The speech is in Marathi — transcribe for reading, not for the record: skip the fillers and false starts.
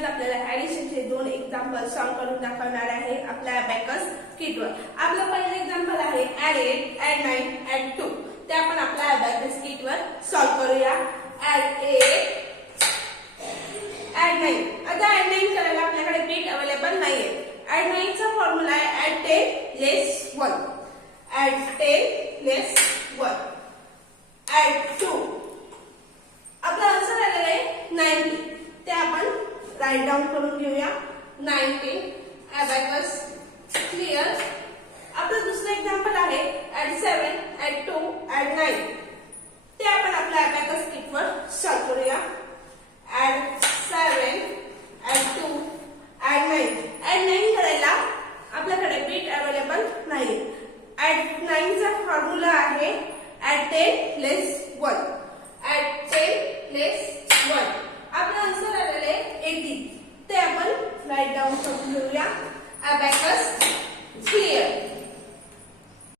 आज आपल्याला ऍडिशनचे 2 एक्झाम्पल सॉल्व्ह करून दाखवणार आहे आपल्या अबॅकस किटवर। आपलं पहिलं एक्झाम्पल आहे ऍड 8, ऍड 9, ऍड 2। ते आपण आपल्या अबॅकस किटवर सॉल्व्ह करूया। Add 8, add 9। आता ऍड 9 करायला आपल्याकडे बीट अवेलेबल नाहीये। ऍड 9 चा फॉर्म्युला आहे ऍड 10 लेस 1, ऍड 10 लेस 1, ऍड 2। आपला आन्सर आलेला आहे 90। ते आपण राईट डाऊन करून घेऊया। 90 अबॅकस क्लियर। आपलं दुसरं एक्झाम्पल आहे ऍड 7, ऍड 2, ऍड 9। ते आपण आपल्या अबॅकस किटवर सॉल्व्ह करूया। Add 7, add 2, add 9। ऍड 9 करायला आपल्याकडे बीट अवेलेबल नाही। ऍड 9 चा फॉर्म्युला आहे ऍड 10 लेस 1, ऍड 10 लेस 1। आपला आन्सर आलेला आहे 80। ते आपण राईट डाऊन करून घेऊया। अबॅकस